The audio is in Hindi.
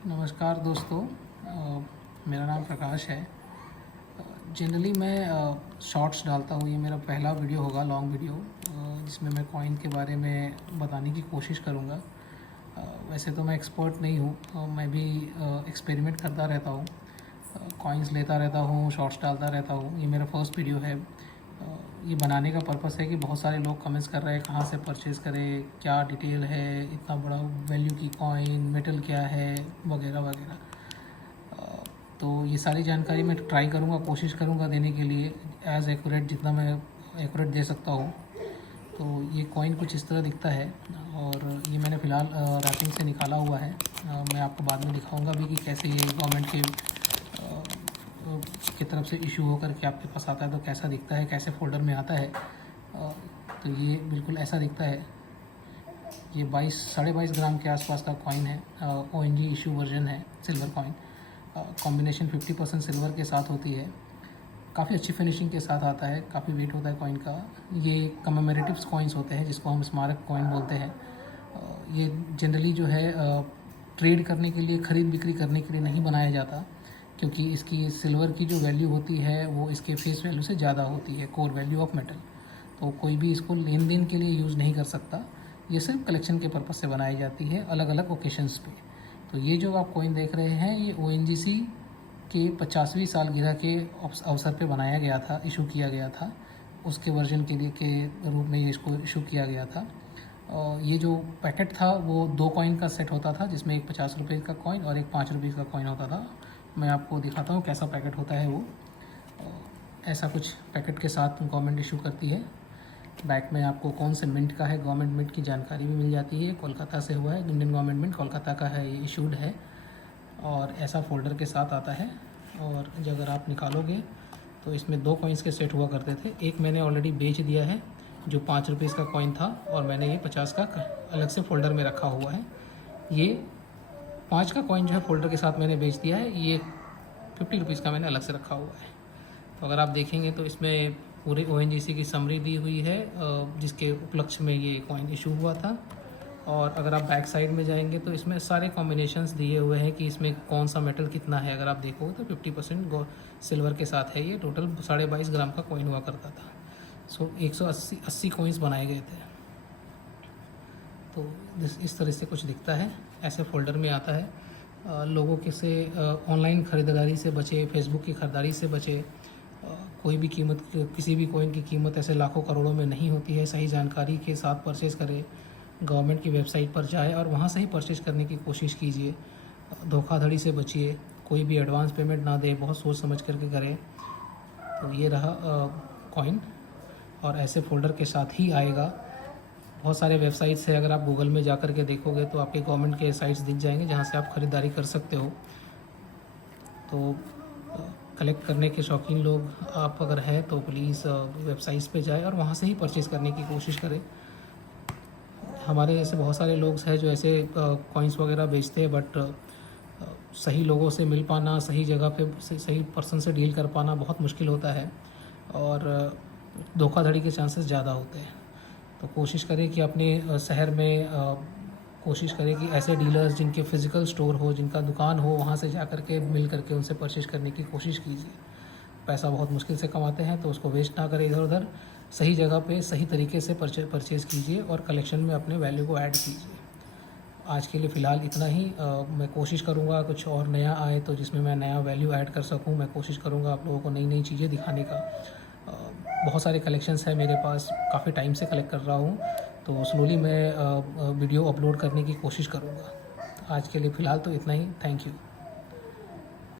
नमस्कार दोस्तों। मेरा नाम प्रकाश है। जनरली मैं शॉर्ट्स डालता हूँ। ये मेरा पहला वीडियो होगा, लॉन्ग वीडियो, जिसमें मैं कॉइन के बारे में बताने की कोशिश करूँगा। वैसे तो मैं एक्सपर्ट नहीं हूँ, मैं भी एक्सपेरिमेंट करता रहता हूँ, कॉइन्स लेता रहता हूँ, शॉर्ट्स डालता रहता हूँ। ये मेरा फर्स्ट वीडियो है। ये बनाने का पर्पस है कि बहुत सारे लोग कमेंट्स कर रहे हैं कहाँ से परचेज़ करें, क्या डिटेल है, इतना बड़ा वैल्यू की कॉइन, मेटल क्या है, वगैरह वगैरह। तो ये सारी जानकारी मैं ट्राई करूँगा, कोशिश करूँगा देने के लिए एज़ एक्यूरेट, जितना मैं एक्यूरेट दे सकता हूँ। तो ये कॉइन कुछ इस तरह दिखता है और ये मैंने फ़िलहाल रैपिंग से निकाला हुआ है। मैं आपको बाद में दिखाऊंगा भी कि कैसे ये गवर्नमेंट के की तरफ से इशू होकर के आपके पास आता है तो कैसा दिखता है, कैसे फ़ोल्डर में आता है। तो ये बिल्कुल ऐसा दिखता है। ये 22.5 ग्राम के आसपास का कॉइन है। ONG इशू वर्जन है, सिल्वर कॉइन। कॉम्बिनेशन 50% सिल्वर के साथ होती है। काफ़ी अच्छी फिनिशिंग के साथ आता है, काफ़ी वेट होता है कॉइन का। ये कमेमोरेटिव कॉइन्स होते हैं जिसको हम स्मारक कॉइन बोलते हैं। ये जनरली जो है ट्रेड करने के लिए, ख़रीद बिक्री करने के लिए नहीं बनाया जाता, क्योंकि इसकी सिल्वर की जो वैल्यू होती है वो इसके फेस वैल्यू से ज़्यादा होती है, कोर वैल्यू ऑफ मेटल। तो कोई भी इसको लेन देन के लिए यूज़ नहीं कर सकता। ये सिर्फ कलेक्शन के पर्पज़ से बनाई जाती है अलग अलग ओकेशंस पे। तो ये जो आप कॉइन देख रहे हैं ये ONGC के 50वीं सालगिरह के अवसर पे बनाया गया था, इशू किया गया था। उसके वर्जन के लिए के रूप में ये इसको इशू किया गया था। ये जो पैकेट था वो 2 कॉइन का सेट होता था, जिसमें एक 50 रुपये का कॉइन और एक 5 रुपये का कॉइन होता था। मैं आपको दिखाता हूँ कैसा पैकेट होता है वो। ऐसा कुछ पैकेट के साथ गवर्नमेंट इशू करती है। बैक में आपको कौन से मिंट का है, गवर्नमेंट मिंट की जानकारी भी मिल जाती है। कोलकाता से हुआ है, इंडियन गवर्नमेंट मिंट कोलकाता का है, ये इशूड है और ऐसा फोल्डर के साथ आता है। और जो अगर आप निकालोगे तो इसमें 2 कॉइन्स के सेट हुआ करते थे। एक मैंने ऑलरेडी बेच दिया है जो 5 रुपये का कॉइन था, और मैंने ये 50 का अलग से फ़ोल्डर में रखा हुआ है। ये 5 का कॉइन जो है फ़ोल्डर के साथ मैंने बेच दिया है। ये 50 रुपीज़ का मैंने अलग से रखा हुआ है। तो अगर आप देखेंगे तो इसमें पूरे ONGC की समरी दी हुई है जिसके उपलक्ष्य में ये कॉइन इशू हुआ था। और अगर आप बैक साइड में जाएंगे तो इसमें सारे कॉम्बिनेशंस दिए हुए हैं कि इसमें कौन सा मेटल कितना है। अगर आप देखोगे तो 50% सिल्वर के साथ है। ये टोटल 22.5 ग्राम का कॉइन हुआ करता था। सो 180 कॉइन्स बनाए गए थे। तो इस तरह से कुछ दिखता है, ऐसे फोल्डर में आता है। लोगों के से ऑनलाइन ख़रीदारी से बचे, फेसबुक की ख़रीदारी से बचे। कोई भी कीमत, किसी भी कॉइन की कीमत ऐसे लाखों करोड़ों में नहीं होती है। सही जानकारी के साथ परचेज़ करें, गवर्नमेंट की वेबसाइट पर जाए और वहाँ से ही परचेज़ करने की कोशिश कीजिए। धोखाधड़ी से बचिए, कोई भी एडवांस पेमेंट ना दे, बहुत सोच समझ करके करें। तो ये रहा कॉइन, और ऐसे फोल्डर के साथ ही आएगा। बहुत सारे वेबसाइट्स है, अगर आप गूगल में जा कर के देखोगे तो आपके गवर्नमेंट के साइट्स दिख जाएंगे जहाँ से आप ख़रीदारी कर सकते हो। तो कलेक्ट करने के शौकीन लोग आप अगर हैं तो प्लीज़ वेबसाइट्स पे जाएं और वहाँ से ही परचेज़ करने की कोशिश करें। हमारे ऐसे बहुत सारे लोग हैं जो ऐसे कॉइन्स वगैरह बेचते हैं, बट सही लोगों से मिल पाना, सही जगह पे सही पर्सन से डील कर पाना बहुत मुश्किल होता है और धोखाधड़ी के चांसेस ज़्यादा होते हैं। तो कोशिश करें कि अपने शहर में कोशिश करें कि ऐसे डीलर्स जिनके फ़िज़िकल स्टोर हो, जिनका दुकान हो, वहाँ से जा कर के मिल करके उनसे परचेज़ करने की कोशिश कीजिए। पैसा बहुत मुश्किल से कमाते हैं तो उसको वेस्ट ना करें इधर उधर। सही जगह पे सही तरीके से परचेज़ कीजिए और कलेक्शन में अपने वैल्यू को ऐड कीजिए। आज के लिए फ़िलहाल इतना ही। मैं कोशिश करूँगा कुछ और नया आए तो जिसमें मैं नया वैल्यू ऐड कर सकूँ। मैं कोशिश करूँगा आप लोगों को नई नई चीज़ें दिखाने का। बहुत सारे कलेक्शंस हैं मेरे पास, काफ़ी टाइम से कलेक्ट कर रहा हूँ, तो स्लोली मैं वीडियो अपलोड करने की कोशिश करूँगा। आज के लिए फ़िलहाल तो इतना ही। Thank you.